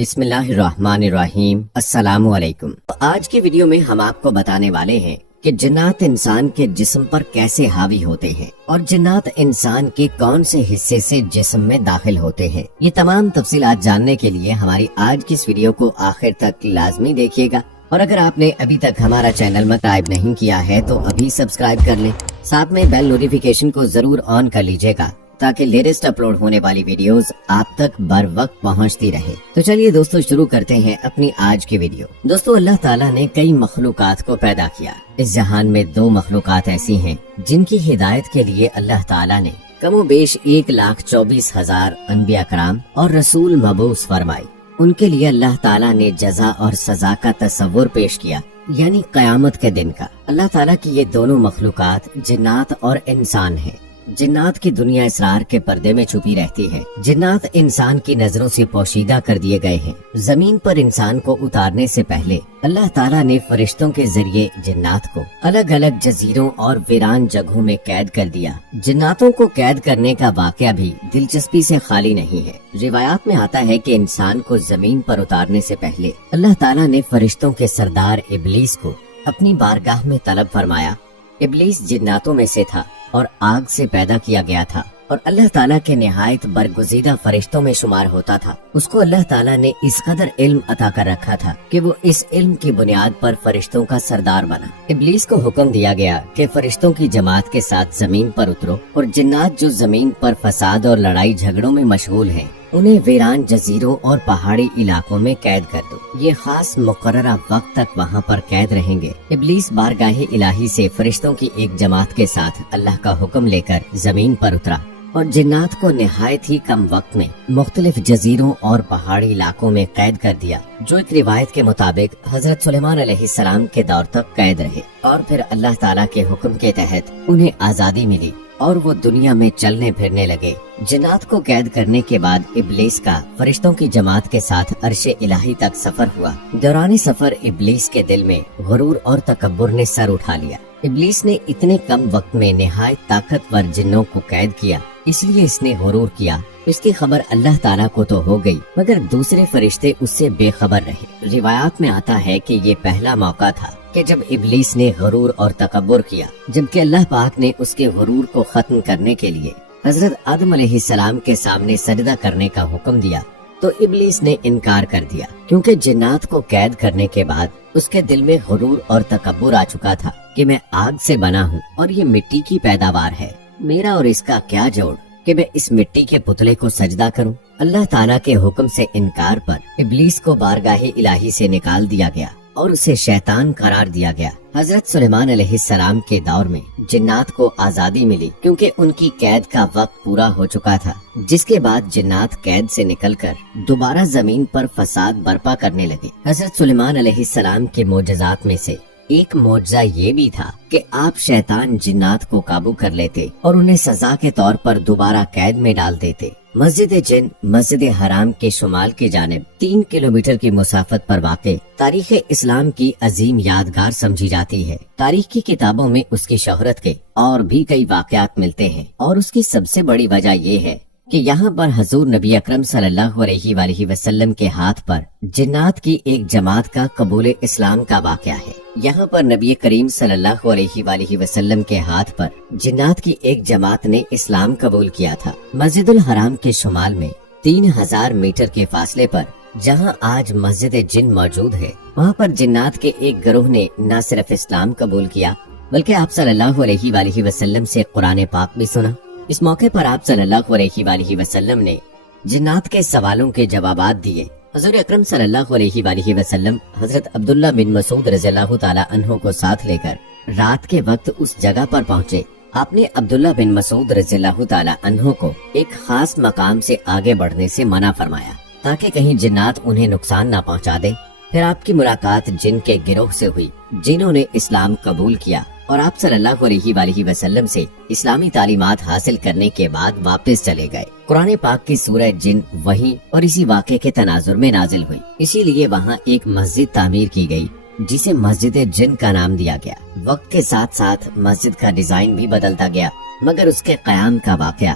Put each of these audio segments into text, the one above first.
بسم اللہ الرحمن الرحیم۔ السلام علیکم۔ آج کی ویڈیو میں ہم آپ کو بتانے والے ہیں کہ جنات انسان کے جسم پر کیسے حاوی ہوتے ہیں اور جنات انسان کے کون سے حصے سے جسم میں داخل ہوتے ہیں۔ یہ تمام تفصیلات جاننے کے لیے ہماری آج کی اس ویڈیو کو آخر تک لازمی دیکھیے گا، اور اگر آپ نے ابھی تک ہمارا چینل سبسکرائب نہیں کیا ہے تو ابھی سبسکرائب کر لیں، ساتھ میں بیل نوٹیفیکیشن کو ضرور آن کر لیجئے گا تاکہ لیٹسٹ اپلوڈ ہونے والی ویڈیوز آپ تک بر وقت پہنچتی رہے۔ تو چلیے دوستو شروع کرتے ہیں اپنی آج کی ویڈیو۔ دوستو اللہ تعالیٰ نے کئی مخلوقات کو پیدا کیا۔ اس جہان میں دو مخلوقات ایسی ہیں جن کی ہدایت کے لیے اللہ تعالیٰ نے کم و بیش 1,24,000 انبیاء کرام اور رسول مبعوث فرمائے۔ ان کے لیے اللہ تعالیٰ نے جزا اور سزا کا تصور پیش کیا، یعنی قیامت کے دن کا۔ اللہ تعالیٰ کی یہ دونوں مخلوقات جنات اور انسان ہیں۔ جنات کی دنیا اسرار کے پردے میں چھپی رہتی ہے۔ جنات انسان کی نظروں سے پوشیدہ کر دیے گئے ہیں۔ زمین پر انسان کو اتارنے سے پہلے اللہ تعالیٰ نے فرشتوں کے ذریعے جنات کو الگ الگ جزیروں اور ویران جگہوں میں قید کر دیا۔ جناتوں کو قید کرنے کا واقعہ بھی دلچسپی سے خالی نہیں ہے۔ روایات میں آتا ہے کہ انسان کو زمین پر اتارنے سے پہلے اللہ تعالیٰ نے فرشتوں کے سردار ابلیس کو اپنی بارگاہ میں طلب فرمایا۔ ابلیس جناتوں میں سے تھا اور آگ سے پیدا کیا گیا تھا اور اللہ تعالیٰ کے نہایت برگزیدہ فرشتوں میں شمار ہوتا تھا۔ اس کو اللہ تعالیٰ نے اس قدر علم عطا کر رکھا تھا کہ وہ اس علم کی بنیاد پر فرشتوں کا سردار بنا۔ ابلیس کو حکم دیا گیا کہ فرشتوں کی جماعت کے ساتھ زمین پر اترو، اور جنات جو زمین پر فساد اور لڑائی جھگڑوں میں مشغول ہیں انہیں ویران جزیروں اور پہاڑی علاقوں میں قید کر دو۔ یہ خاص مقررہ وقت تک وہاں پر قید رہیں گے۔ ابلیس بارگاہ الہی سے فرشتوں کی ایک جماعت کے ساتھ اللہ کا حکم لے کر زمین پر اترا اور جنات کو نہایت ہی کم وقت میں مختلف جزیروں اور پہاڑی علاقوں میں قید کر دیا، جو ایک روایت کے مطابق حضرت سلیمان علیہ السلام کے دور تک قید رہے، اور پھر اللہ تعالیٰ کے حکم کے تحت انہیں آزادی ملی اور وہ دنیا میں چلنے پھرنے لگے۔ جنات کو قید کرنے کے بعد ابلیس کا فرشتوں کی جماعت کے ساتھ عرش الہی تک سفر ہوا۔ دوران سفر ابلیس کے دل میں غرور اور تکبر نے سر اٹھا لیا۔ ابلیس نے اتنے کم وقت میں نہایت طاقتور جنوں کو قید کیا، اس لیے اس نے غرور کیا۔ اس کی خبر اللہ تعالیٰ کو تو ہو گئی، مگر دوسرے فرشتے اس سے بے خبر رہے۔ روایات میں آتا ہے کہ یہ پہلا موقع تھا کہ جب ابلیس نے غرور اور تکبر کیا، جبکہ اللہ پاک نے اس کے غرور کو ختم کرنے کے لیے حضرت آدم علیہ السلام کے سامنے سجدہ کرنے کا حکم دیا، تو ابلیس نے انکار کر دیا، کیونکہ جنات کو قید کرنے کے بعد اس کے دل میں غرور اور تکبر آ چکا تھا کہ میں آگ سے بنا ہوں اور یہ مٹی کی پیداوار ہے، میرا اور اس کا کیا جوڑ کہ میں اس مٹی کے پتلے کو سجدہ کروں۔ اللہ تعالیٰ کے حکم سے انکار پر ابلیس کو بارگاہ الہی سے نکال دیا گیا اور اسے شیطان قرار دیا گیا۔ حضرت سلیمان علیہ السلام کے دور میں جنات کو آزادی ملی، کیونکہ ان کی قید کا وقت پورا ہو چکا تھا، جس کے بعد جنات قید سے نکل کر دوبارہ زمین پر فساد برپا کرنے لگے۔ حضرت سلیمان علیہ السلام کے معجزات میں سے ایک معجزہ یہ بھی تھا کہ آپ شیطان جنات کو قابو کر لیتے اور انہیں سزا کے طور پر دوبارہ قید میں ڈال دیتے۔ مسجد جن مسجد حرام کے شمال کی جانب 3 کلومیٹر کی مسافت پر واقع تاریخ اسلام کی عظیم یادگار سمجھی جاتی ہے۔ تاریخ کی کتابوں میں اس کی شہرت کے اور بھی کئی واقعات ملتے ہیں، اور اس کی سب سے بڑی وجہ یہ ہے کہ یہاں پر حضور نبی اکرم صلی اللہ علیہ وآلہ وسلم کے ہاتھ پر جنات کی ایک جماعت کا قبول اسلام کا واقعہ ہے۔ یہاں پر نبی کریم صلی اللہ علیہ وآلہ وسلم کے ہاتھ پر جنات کی ایک جماعت نے اسلام قبول کیا تھا۔ مسجد الحرام کے شمال میں 3000 میٹر کے فاصلے پر جہاں آج مسجد جن موجود ہے، وہاں پر جنات کے ایک گروہ نے نہ صرف اسلام قبول کیا بلکہ آپ صلی اللہ علیہ وآلہ وسلم سے قرآن پاک بھی سنا۔ اس موقع پر آپ صلی اللہ علیہ وآلہ وسلم نے جنات کے سوالوں کے جوابات دیے۔ حضور اکرم صلی اللہ علیہ وآلہ وسلم حضرت عبداللہ بن مسعود رضی اللہ تعالی عنہ کو ساتھ لے کر رات کے وقت اس جگہ پر پہنچے۔ آپ نے عبداللہ بن مسعود رضی اللہ تعالی عنہ کو ایک خاص مقام سے آگے بڑھنے سے منع فرمایا تاکہ کہیں جنات انہیں نقصان نہ پہنچا دے۔ پھر آپ کی ملاقات جن کے گروہ سے ہوئی جنہوں نے اسلام قبول کیا، اور آپ صلی اللہ علیہ وآلہ وسلم سے اسلامی تعلیمات حاصل کرنے کے بعد واپس چلے گئے۔ قرآن پاک کی سورہ جن وہیں اور اسی واقعے کے تناظر میں نازل ہوئی، اسی لیے وہاں ایک مسجد تعمیر کی گئی جسے مسجد جن کا نام دیا گیا۔ وقت کے ساتھ ساتھ مسجد کا ڈیزائن بھی بدلتا گیا، مگر اس کے قیام کا واقعہ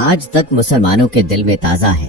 آج تک مسلمانوں کے دل میں تازہ ہے۔